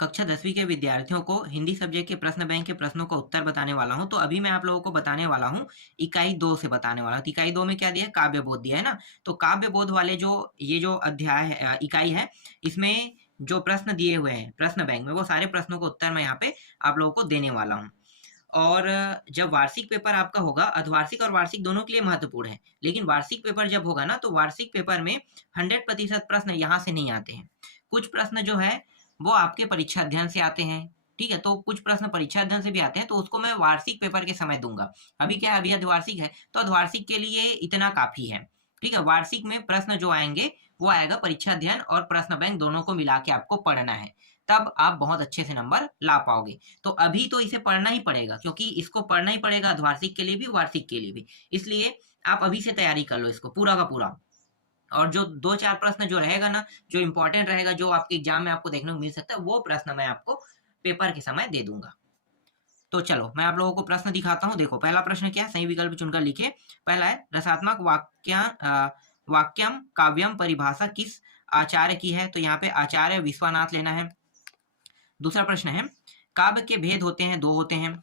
कक्षा 10वीं के विद्यार्थियों को हिंदी सब्जेक्ट के प्रश्न बैंक के प्रश्नों का उत्तर बताने वाला हूँ। तो अभी मैं आप लोगों को बताने वाला हूँ इकाई 2 से बताने वाला हूँ। तो इकाई 2 में क्या दिया है? काव्य बोध दिया है ना? तो काव्य बोध वाले ये जो अध्याय है इकाई है, इसमें जो प्रश्न दिए हुए हैं प्रश्न बैंक में, वो सारे प्रश्नों का उत्तर मैं यहाँ पे आप लोगों को देने वाला हूँ। और जब वार्षिक पेपर आपका होगा, अर्धवार्षिक और वार्षिक दोनों के लिए महत्वपूर्ण है। लेकिन वार्षिक पेपर जब होगा ना, तो वार्षिक पेपर में 100% प्रश्न यहाँ से नहीं आते हैं। कुछ प्रश्न जो है वो आपके परीक्षा अध्ययन से आते हैं, ठीक है? तो कुछ प्रश्न परीक्षा अध्ययन से भी आते हैं, तो उसको मैं वार्षिक पेपर के समय दूँगा। अभी क्या है, अभी अर्धवार्षिक है, तो अर्धवार्षिक के लिए इतना काफ़ी है, ठीक है? वार्षिक में प्रश्न जो आएँगे, वो आएगा परीक्षा अध्ययन और प्रश्न बैंक दोनों को मिला के आपको पढ़ना है। तब आप बहुत अच्छे से नंबर ला पाओगे। तो अभी तो इसे पढ़ना ही पड़ेगा, क्योंकि इसको पढ़ना ही पड़ेगा अर्धवार्षिक के लिए भी, वार्षिक के लिए भी। इसलिए आप अभी से तैयारी कर लो इसको पूरा का पूरा। और जो 2-4 प्रश्न जो रहेगा ना, जो इम्पोर्टेंट रहेगा, जो आपके एग्ज़ाम में आपको देखने को मिल सकता है, वो प्रश्न मैं आपको पेपर के समय दे दूँगा। तो चलो, मैं आप लोगों को प्रश्न दिखाता हूँ। देखो, पहला प्रश्न क्या है? सही विकल्प चुनकर लिखिए। पहला है, रसात्मक वाक्यम काव्यम परिभाषा किस आचार्य की है? तो यहाँ पे आचार्य विश्वनाथ लेना है। दूसरा प्रश्न है, काव्य के भेद होते हैं, 2 होते हैं।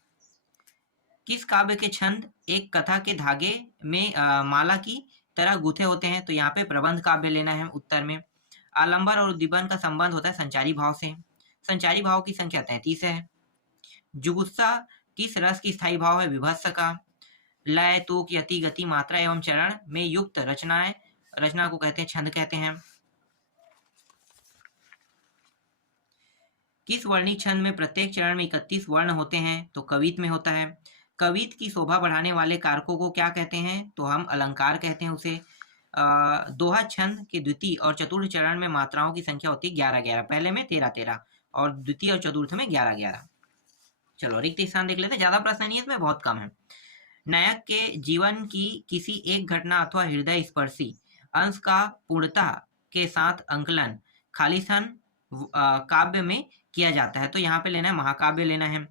किस काव्य के छंद एक कथा के धागे में माला की तरह गुथे होते हैं? तो यहाँ पे प्रबंध काव्य लेना है उत्तर में। आलंबर और उद्दीपन का संबंध होता है संचारी भाव से। संचारी भाव की संख्या 33 है। जुगुप्सा किस रस की स्थायी भाव है? विभत्स का। लय, तूक, यति, गति, मात्रा एवं चरण में युक्त रचना को कहते हैं, छंद कहते हैं। किस वर्णिक छंद में प्रत्येक चरण में 31 वर्ण होते हैं? तो कवित में होता है। कवित की शोभा बढ़ाने वाले कारकों को क्या कहते हैं? तो हम अलंकार कहते हैं उसे। दोहा छंद के द्वितीय और चतुर्थ चरण में मात्राओं की संख्या होती है 11-11, पहले में 13-13 और द्वितीय और चतुर्थ में 11-11। चलो, रिक्त स्थान देख लेते हैं। ज्यादा प्रश्न नहीं है इसमें, बहुत कम है। नायक के जीवन की किसी एक घटना अथवा हृदय स्पर्शी अंश का पूर्णता के साथ अंकलन खालिस्तान काव्य में किया जाता है। तो यहाँ पे लेना है महाकाव्य लेना है।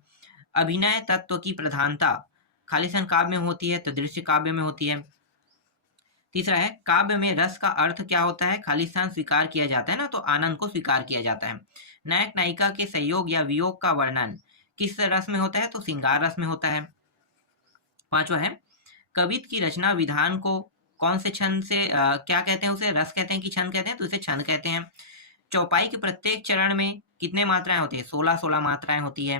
अभिनय तत्व की प्रधानता खालिस्तान काव्य में होती है, तो दृश्य काव्य में होती है। तीसरा है, काव्य में रस का अर्थ क्या होता है? खालिस्तान स्वीकार किया जाता है ना, तो आनंद को स्वीकार किया जाता है। नायक नायिका के संयोग या वियोग का वर्णन किस रस में होता है? तो श्रृंगार रस में होता है। पांचवा है, कवित की रचना विधान को कौन से छंद से क्या कहते हैं? उसे रस कहते हैं कि छंद कहते हैं? तो इसे छंद कहते हैं। चौपाई के प्रत्येक चरण में कितने मात्राएं होती है? 16-16 मात्राएं होती है।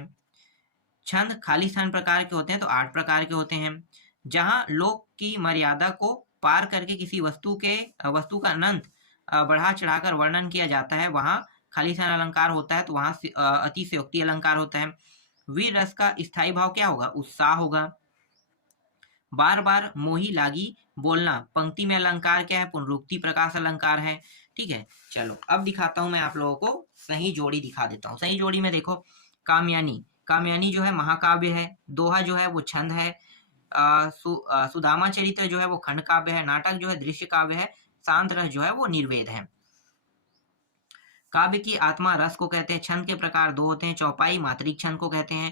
छंद खालिस्तान प्रकार के होते हैं, तो 8 प्रकार के होते हैं। जहां लोक की मर्यादा को पार करके किसी वस्तु का अनंत बढ़ा चढ़ाकर वर्णन किया जाता है, वहां खालिस्तान अलंकार होता है, तो वहां अतिशयोक्ति अलंकार होता है। वीर रस का स्थायी भाव क्या होगा? उत्साह होगा। बार बार मोही लागी बोलना पंक्ति में अलंकार क्या है? पुनरुक्ति प्रकाश अलंकार है। ठीक है, चलो अब दिखाता हूं मैं आप लोगों को, सही जोड़ी दिखा देता हूँ। सही जोड़ी में देखो, कामयानी जो है महाकाव्य है। दोहा जो है वो छंद है। सुदामा चरित्र जो है वो खंड काव्य है। नाटक जो है दृश्य काव्य है। शांत रस जो है वो निर्वेद है। काव्य की आत्मा रस को कहते हैं। छंद के प्रकार 2 होते हैं। चौपाई मात्रिक छंद को कहते हैं।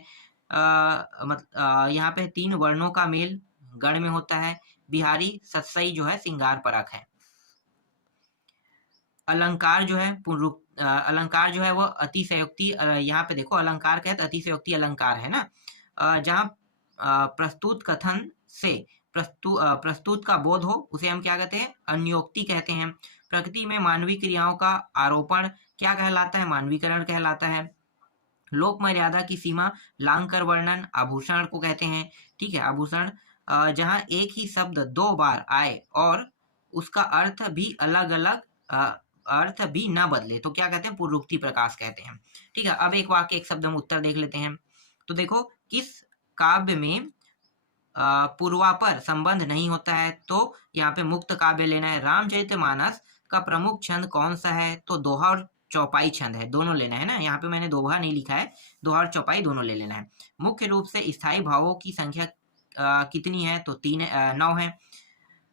यहाँ पे 3 वर्णों का मेल गण में होता है। बिहारी सत्सई जो है श्रृंगार परक है। अलंकार जो है अलंकार जो है वो अतिशयोक्ति, यहाँ पे देखो अलंकार कहते अतिशयोक्ति अलंकार है ना। जहाँ प्रस्तुत कथन से प्रस्तुत का बोध हो, उसे हम क्या कहते हैं? अन्योक्ति कहते हैं। प्रकृति में मानवीय क्रियाओं का आरोपण क्या कहलाता है? मानवीकरण कहलाता है। लोक मर्यादा की सीमा लांग कर वर्णन आभूषण को कहते हैं। ठीक है, आभूषण जहाँ एक ही शब्द 2 बार आए और उसका अर्थ भी ना बदले, तो क्या कहते हैं? पुनरुक्ति प्रकाश कहते हैं। ठीक है, अब एक वाक्य एक शब्द में उत्तर देख लेते हैं। तो देखो, किस काव्य में पूर्वापर संबंध नहीं होता है? तो यहाँ पे मुक्त काव्य लेना है। रामचरितमानस का प्रमुख छंद कौन सा है? तो दोहा और चौपाई छंद है, दोनों लेना है ना। यहाँ पे मैंने दोहा नहीं लिखा है, दोहा और चौपाई दोनों ले लेना है। मुख्य रूप से स्थायी भावों की संख्या कितनी है? तो 9 है।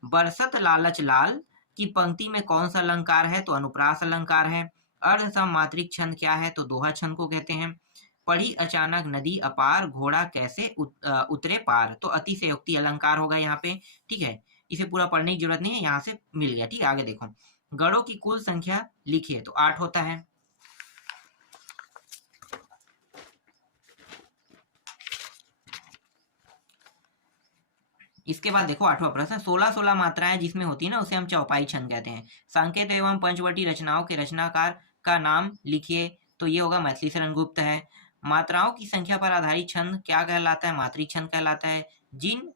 बरसत लालच लाल की पंक्ति में कौन सा अलंकार है? तो अनुप्रास अलंकार है। अर्ध सममात्रिक छंद क्या है? तो दोहा छंद को कहते हैं। पढ़ी अचानक नदी अपार घोड़ा कैसे उतरे पार, तो अतिशयोक्ति अलंकार होगा यहाँ पे। ठीक है, इसे पूरा पढ़ने की जरूरत नहीं है, यहाँ से मिल गया। ठीक है, आगे देखो, गणों की कुल संख्या लिखिए, तो 8 होता है। इसके बाद देखो 8वां प्रश्न, 16 मात्राएं जिसमें होती है ना उसे हम चौपाई छंद कहते हैं। सांकेत एवं पंचवटी रचनाओं के रचनाकार का नाम लिखिए, तो ये होगा मैथिली शरण गुप्त है। मात्राओं की संख्या पर आधारित छंद क्या कहलाता है? मात्रिक छंद कहलाता है। जिन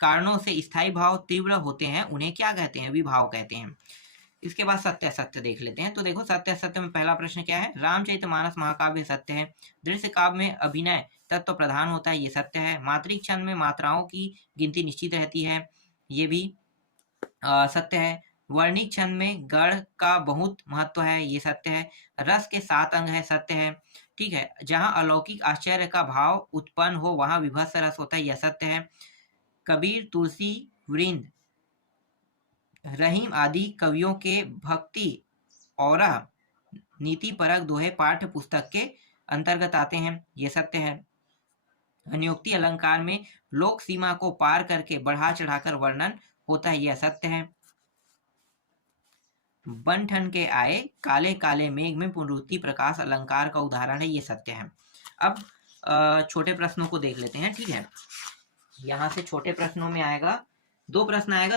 कारणों से स्थायी भाव तीव्र होते हैं उन्हें क्या कहते हैं? विभाव कहते हैं। इसके बाद सत्य असत्य देख लेते हैं। तो देखो सत्य असत्य में पहला प्रश्न क्या है? रामचरितमानस महाकाव्य सत्य है। दृश्य काव्य में अभिनय तत्व प्रधान होता है, ये सत्य है। मात्रिक छंद में मात्राओं की गिनती निश्चित रहती है, ये भी सत्य है। वर्णिक छंद में गढ़ का बहुत महत्व है, ये सत्य है। रस के 7 अंग है, सत्य है। ठीक है। जहां अलौकिक आश्चर्य का भाव उत्पन्न हो वहां विभत्स रस होता है, यह सत्य है। कबीर, तुलसी, वृंद, रहीम आदि कवियों के भक्ति और नीति परक दोहे पाठ्य पुस्तक के अंतर्गत आते हैं, ये सत्य है। अन्योक्ति अलंकार में लोक सीमा को पार करके बढ़ा चढ़ाकर वर्णन होता है, यह सत्य है। बन ठन के आए काले काले मेघ में पुनरुक्ति प्रकाश अलंकार का उदाहरण है, ये सत्य है। अब छोटे प्रश्नों को देख लेते हैं। ठीक है, यहाँ से छोटे प्रश्नों में आएगा 2 प्रश्न आएगा,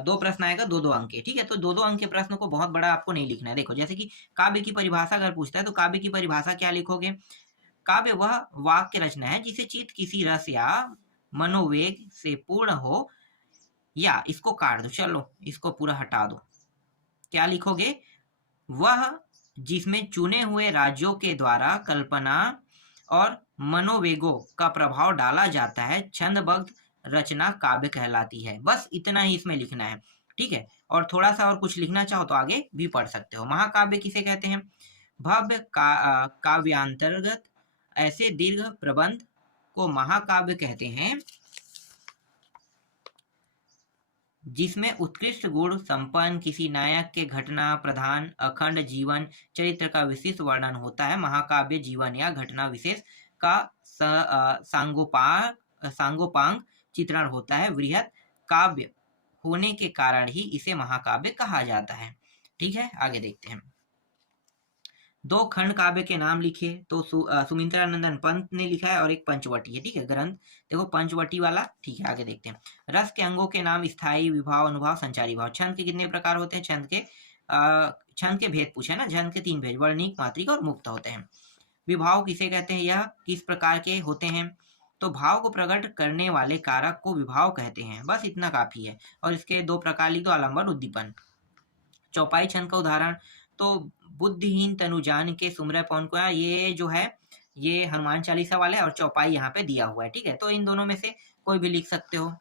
2 प्रश्न आएगा 2-2 अंक के। ठीक है, तो 2-2 अंक के प्रश्न को बहुत बड़ा आपको नहीं लिखना है। देखो जैसे कि काव्य की परिभाषा अगर पूछता है तो काव्य की परिभाषा क्या लिखोगे? काव्य वह वाक्य रचना है जिसे चित्त किसी रस या मनोवेग से पूर्ण हो, या इसको काट दो, चलो इसको पूरा हटा दो। क्या लिखोगे? वह जिसमें चुने हुए राज्यों के द्वारा कल्पना और मनोवेगों का प्रभाव डाला जाता है, छंदबद्ध रचना काव्य कहलाती है। बस इतना ही इसमें लिखना है। ठीक है, और थोड़ा सा और कुछ लिखना चाहो तो आगे भी पढ़ सकते हो। महाकाव्य किसे कहते हैं? भव्य काव्यांतर्गत ऐसे दीर्घ प्रबंध को महाकाव्य कहते हैं जिसमें उत्कृष्ट गुण संपन्न किसी नायक के घटना प्रधान अखंड जीवन चरित्र का विशिष्ट वर्णन होता है। महाकाव्य जीवन या घटना विशेष का सांगोपांग चित्रण होता है। वृहत काव्य होने के कारण ही इसे महाकाव्य कहा जाता है। ठीक है, आगे देखते हैं। 2 खंड काव्य के नाम लिखिए। तो सुमित्रा नंदन पंत ने लिखा है और एक पंचवटी है। ठीक है, ग्रंथ देखो पंचवटी वाला। ठीक है, आगे देखते हैं। रस के अंगों के नाम स्थायी, विभाव, अनुभाव, संचारी भाव। छंद के कितने प्रकार होते हैं? छंद के भेद पूछे ना, छंद के 3 भेद, वर्णिक, मात्रिक और मुक्त होते हैं। विभाव किसे कहते हैं? यह किस प्रकार के होते हैं? तो भाव को प्रकट करने वाले कारक को विभाव कहते हैं। बस इतना काफी है। और इसके 2 प्रकार लिख दो, आलंबन, उद्दीपन। चौपाई छंद का उदाहरण, तो बुद्धिहीन तनु जान के सुमरै पवन को, ये जो है ये हनुमान चालीसा वाला है और चौपाई यहाँ पे दिया हुआ है। ठीक है, तो इन दोनों में से कोई भी लिख सकते हो।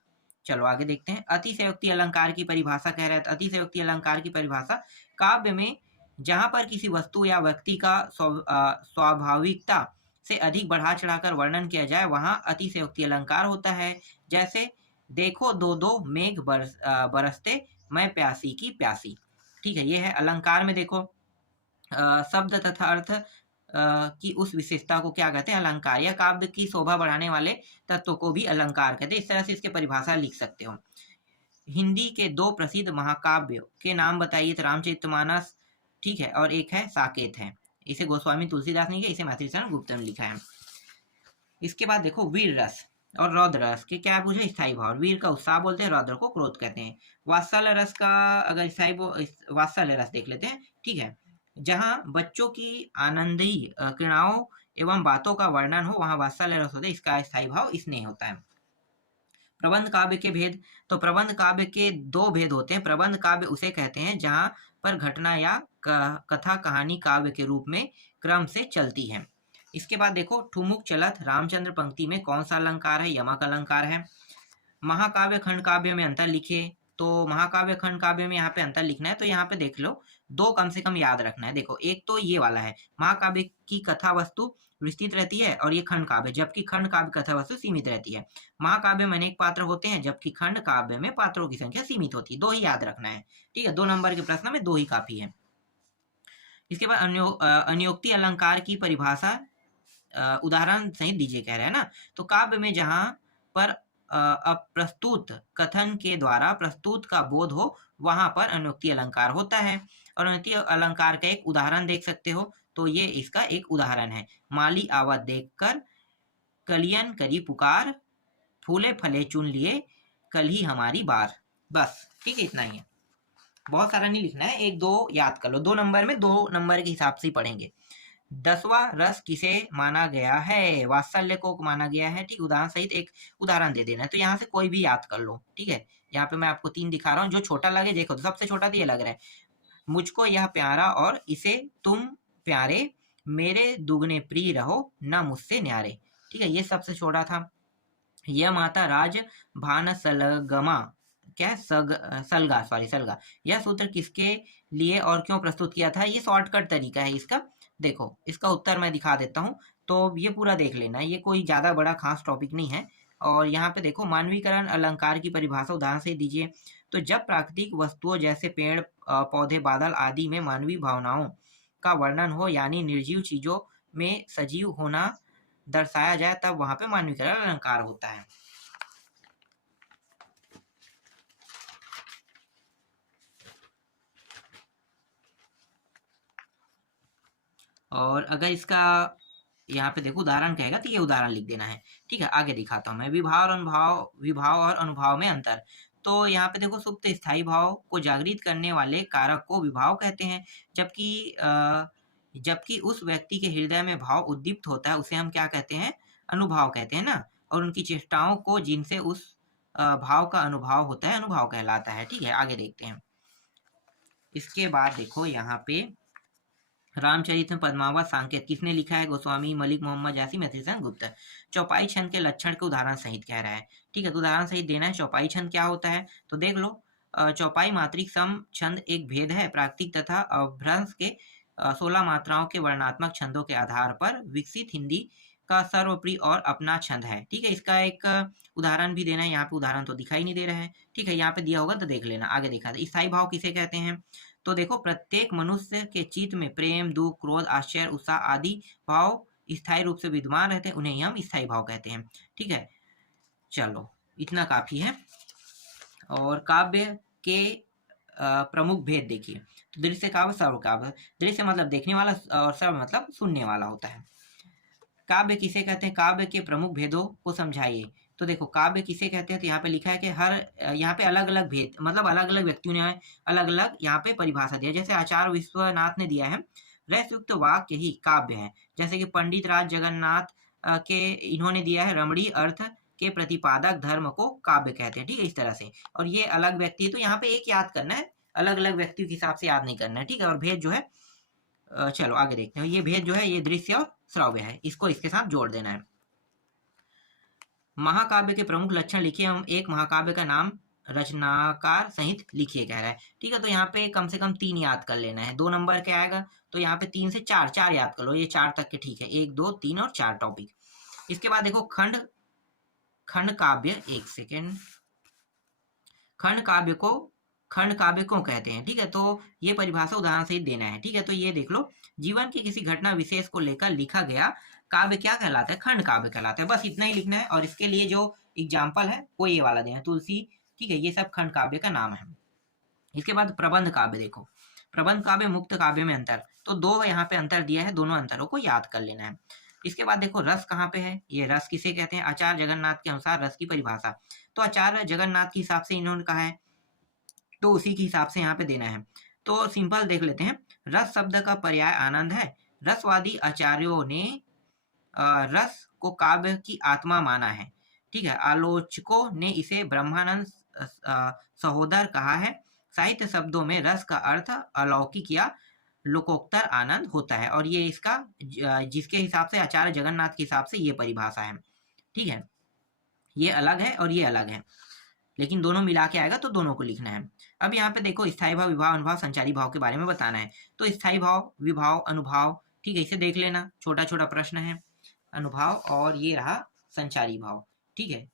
चलो आगे देखते हैं। अतिशयोक्ति अलंकार की परिभाषा कह रहे हैं। अतिशयोक्ति अलंकार की परिभाषा, काव्य में जहां पर किसी वस्तु या व्यक्ति का स्वाभाविकता से अधिक बढ़ा चढ़ाकर वर्णन किया जाए वहां अतिशयोक्ति अलंकार होता है। जैसे देखो 2-2 मेघ बरसते मैं प्यासी की प्यासी। ठीक है, ये है। अलंकार में देखो शब्द तथा अर्थ की उस विशेषता को क्या कहते हैं? अलंकार। या काव्य की शोभा बढ़ाने वाले तत्वों को भी अलंकार कहते हैं। इस तरह से इसके परिभाषा लिख सकते हो। हिंदी के 2 प्रसिद्ध महाकाव्यों के नाम बताइए। तो रामचरितमानस, ठीक है, और एक है साकेत है। इसे गोस्वामी तुलसीदास ने किया, इसे मैथिली शरण गुप्त ने लिखा है। इसके बाद देखो वीर रस और रौद्र रस के क्या पूछे? स्थायी भाव। वीर का उत्साह बोलते हैं, रौद्र को क्रोध कहते हैं। वात्सल्य रस का अगर वात्सल्य रस देख लेते हैं। ठीक है, जहां बच्चों की आनंदी क्रीड़ाओं एवं बातों का वर्णन हो वहां वात्सल्य रस होता है। इसका स्थायी भाव स्नेह होता है। प्रबंध काव्य के भेद, तो प्रबंध काव्य के 2 भेद होते हैं। प्रबंध काव्य उसे कहते हैं जहां पर घटना या कथा कहानी काव्य के रूप में क्रम से चलती है। इसके बाद देखो ठुमुक चलत रामचंद्र पंक्ति में कौन सा अलंकार है? यमक अलंकार है। महाकाव्य खंड काव्य में अंतर लिखिए। तो महाकाव्य खंड काव्य में यहाँ पे अंतर लिखना है। तो यहाँ पे देख लो 2 कम से कम याद रखना है। देखो एक तो ये वाला है, महाकाव्य की कथा वस्तु विस्तृत रहती है और ये खंड काव्य, जबकि खंड काव्य कथा वस्तु सीमित रहती है। महाकाव्य में अनेक पात्र होते हैं जबकि खंड काव्य में पात्रों की संख्या सीमित होती है। 2 ही याद रखना है। ठीक है, 2 नंबर के प्रश्न में 2 ही काफी है। इसके बाद अन्योक्ति अलंकार की परिभाषा उदाहरण सहित दीजिए कह रहे हैं ना। तो काव्य में जहां पर अप्रस्तुत कथन के द्वारा प्रस्तुत का बोध हो वहां पर अन्योक्ति अलंकार होता है। और अन्योक्ति अलंकार का एक उदाहरण देख सकते हो। तो ये इसका एक उदाहरण है। माली आवत देखकर कलियन करी पुकार, फूले फले चुन लिए कल ही हमारी बार। बस ठीक है, इतना ही है, बहुत सारा नहीं लिखना है, एक दो याद कर लो, 2 नंबर में 2 नंबर के हिसाब से ही पढ़ेंगे। 10वां रस किसे माना गया है? वात्सल्य को माना गया है। ठीक, उदाहरण सहित एक उदाहरण दे देना है, तो यहाँ से कोई भी याद कर लो। ठीक है, यहाँ पे मैं आपको 3 दिखा रहा हूँ, जो छोटा लगे देखो, तो सबसे छोटा तो ये लग रहा है, मुझको यह प्यारा और इसे तुम प्यारे, मेरे दुगने प्रिय रहो न मुझसे न्यारे। ठीक है, ये सबसे छोटा था। यह माता राज भान सलगमा, क्या है, सलगा, सॉरी सलगा, यह सूत्र किसके लिए और क्यों प्रस्तुत किया था? ये शॉर्टकट तरीका है इसका। देखो, इसका उत्तर मैं दिखा देता हूँ, तो ये पूरा देख लेना, ये कोई ज्यादा बड़ा खास टॉपिक नहीं है। और यहाँ पे देखो, मानवीकरण अलंकार की परिभाषा उदाहरण से दीजिए। तो जब प्राकृतिक वस्तुओं जैसे पेड़ पौधे बादल आदि में मानवीय भावनाओं का वर्णन हो, यानी निर्जीव चीजों में सजीव होना दर्शाया जाए, तब वहां पे मानवीकरण अलंकार होता है। और अगर इसका यहाँ पे देखो उदाहरण कहेगा, तो ये उदाहरण लिख देना है। ठीक है, आगे दिखाता हूँ मैं। विभाव और अनुभाव में अंतर। तो यहाँ पे देखो, सुप्त स्थायी भाव को जागृत करने वाले कारक को विभाव कहते हैं, जबकि उस व्यक्ति के हृदय में भाव उद्दीप्त होता है, उसे हम क्या कहते हैं? अनुभाव कहते हैं ना। और उनकी चेष्टाओं को जिनसे उस भाव का अनुभव होता है, अनुभाव कहलाता है। ठीक है, आगे देखते हैं। इसके बाद देखो, यहाँ पे रामचरित में पद्मावत सांकेत किसने लिखा है? गोस्वामी, मलिक मोहम्मद जासी, मैथिलीशरण गुप्त। चौपाई छंद के लक्षण के उदाहरण सहित कह रहा है। ठीक है, तो उदाहरण सहित देना है। चौपाई छंद क्या होता है, तो देख लो। चौपाई मात्रिक सम छंद एक भेद है, प्राकृतिक तथा अभ्रंश के 16 मात्राओं के वर्णात्मक छंदों के आधार पर विकसित हिंदी का सर्वप्रिय और अपना छंद है। ठीक है, इसका एक उदाहरण भी देना है। यहाँ पे उदाहरण तो दिखाई नहीं दे रहा है। ठीक है, यहाँ पे दिया होगा तो देख लेना। आगे देखा, स्थायी भाव किसे कहते हैं? तो देखो, प्रत्येक मनुष्य के चित्त में प्रेम, दुख, क्रोध, आश्चर्य, उत्साह आदि भाव स्थायी रूप से विद्यमान रहते हैं, उन्हें हम स्थायी भाव कहते हैं। ठीक है, चलो इतना काफी है। और काव्य के प्रमुख भेद देखिए। तो दृश्य काव्य, सर्व काव्य। दृश्य मतलब देखने वाला, और सर्व मतलब सुनने वाला होता है। काव्य किसे कहते हैं? काव्य के प्रमुख भेदों को समझाइए। तो देखो, काव्य किसे कहते हैं, तो यहाँ पे लिखा है कि यहाँ पे अलग अलग भेद, मतलब अलग अलग व्यक्तियों ने अलग अलग यहाँ पे परिभाषा दिया। जैसे आचार्य विश्वनाथ ने दिया है, रसयुक्त वाक्य ही काव्य है। जैसे कि पंडित राज जगन्नाथ के इन्होंने दिया है, रमणीय अर्थ के प्रतिपादक धर्म को काव्य कहते हैं। ठीक है, इस तरह से। और ये अलग व्यक्ति, तो यहाँ पे एक याद करना है, अलग अलग व्यक्तियों के हिसाब से याद नहीं करना है। ठीक है, और भेद जो है, चलो आगे देखते हैं। ये भेद जो है, ये दृश्य और श्रव्य है, इसको इसके साथ जोड़ देना है। महाकाव्य के प्रमुख लक्षण लिखिए। हम एक महाकाव्य का नाम रचनाकार सहित लिखिए कह रहा है। ठीक है, तो यहाँ पे कम से कम 3 याद कर लेना है। 2 नंबर क्या आएगा, तो यहाँ पे 3 से 4 याद कर लो, ये 4 तक के। ठीक है, 1 2 3 और 4 टॉपिक। इसके बाद देखो, खंड काव्य, एक सेकेंड, खंड काव्य को कहते हैं। ठीक है, तो ये परिभाषा उदाहरण से ही देना है। ठीक है, तो ये देख लो, जीवन की किसी घटना विशेष को लेकर लिखा गया काव्य क्या कहलाता है? खंड काव्य कहलाता है। बस इतना ही लिखना है। और इसके लिए जो एग्जाम्पल है वो ये वाला देना है, तुलसी। ठीक है, ये सब खंड काव्य का नाम है। इसके बाद प्रबंध काव्य देखो। प्रबंध काव्य, मुक्त काव्य में अंतर। तो 2 यहाँ पे अंतर दिया है, दोनों अंतरों को याद कर लेना है। इसके बाद देखो, रस कहाँ पे है? ये रस किसे कहते हैं? आचार्य जगन्नाथ के अनुसार रस की परिभाषा। तो आचार्य जगन्नाथ के हिसाब से इन्होंने कहा है, तो उसी के हिसाब से यहाँ पे देना है। तो सिंपल देख लेते हैं। रस शब्द का पर्याय आनंद है। रसवादी आचार्यों ने रस को काव्य की आत्मा माना है। ठीक है, आलोचकों ने इसे ब्रह्मानंद सहोदर कहा है। साहित्य शब्दों में रस का अर्थ अलौकिक या लोकोत्तर आनंद होता है। और ये इसका जिसके हिसाब से, आचार्य जगन्नाथ के हिसाब से ये परिभाषा है। ठीक है, ये अलग है और ये अलग है, लेकिन दोनों मिला के आएगा तो दोनों को लिखना है। अब यहाँ पे देखो, स्थायी भाव, विभाव, अनुभाव, संचारी भाव के बारे में बताना है। तो स्थायी भाव, विभाव, अनुभाव, ठीक है, इसे देख लेना, छोटा छोटा प्रश्न है। अनुभाव और ये रहा संचारी भाव। ठीक है,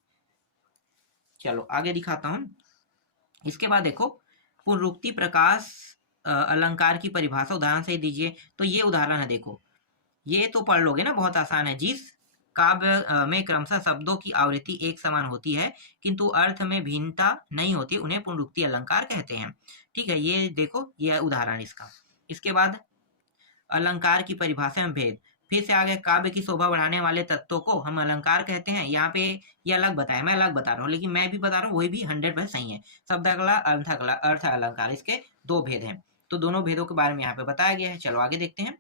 चलो आगे दिखाता हूं। इसके बाद देखो, पुनरुक्ति प्रकाश अलंकार की परिभाषा उदाहरण से दीजिए। तो ये उदाहरण है, देखो ये तो पढ़ लोगे ना, बहुत आसान है। जिस काव्य में क्रमशः शब्दों की आवृत्ति एक समान होती है किंतु अर्थ में भिन्नता नहीं होती, उन्हें पुनरुक्ति अलंकार कहते हैं। ठीक है, ये देखो, ये उदाहरण इसका। इसके बाद अलंकार की परिभाषा में भेद। फिर से आ गए काव्य की शोभा बढ़ाने वाले तत्वों को हम अलंकार कहते हैं। यहाँ पे ये अलग बताया, मैं अलग बता रहा हूँ, लेकिन मैं भी बता रहा हूँ वही भी 100% सही है। शब्द कला, अर्थ कला, अर्थ अलंकार, इसके 2 भेद हैं। तो दोनों भेदों के बारे में यहाँ पे बताया गया है। चलो आगे देखते हैं।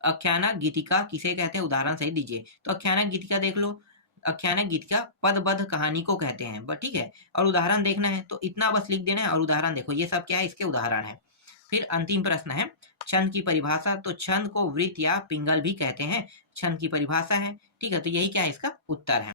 आख्यानक गीतिका किसे कहते हैं, उदाहरण सही दीजिए। तो आख्यानक गीतिका देख लो, आख्यानक गीतिका पदबद्ध कहानी को कहते हैं, बस ठीक है। और उदाहरण देखना है तो इतना बस लिख देना है और उदाहरण देखो, ये सब क्या है, इसके उदाहरण है। फिर अंतिम प्रश्न है छंद की परिभाषा। तो छंद को वृत्त या पिंगल भी कहते हैं, छंद की परिभाषा है, ठीक है। तो यही क्या है, इसका उत्तर है।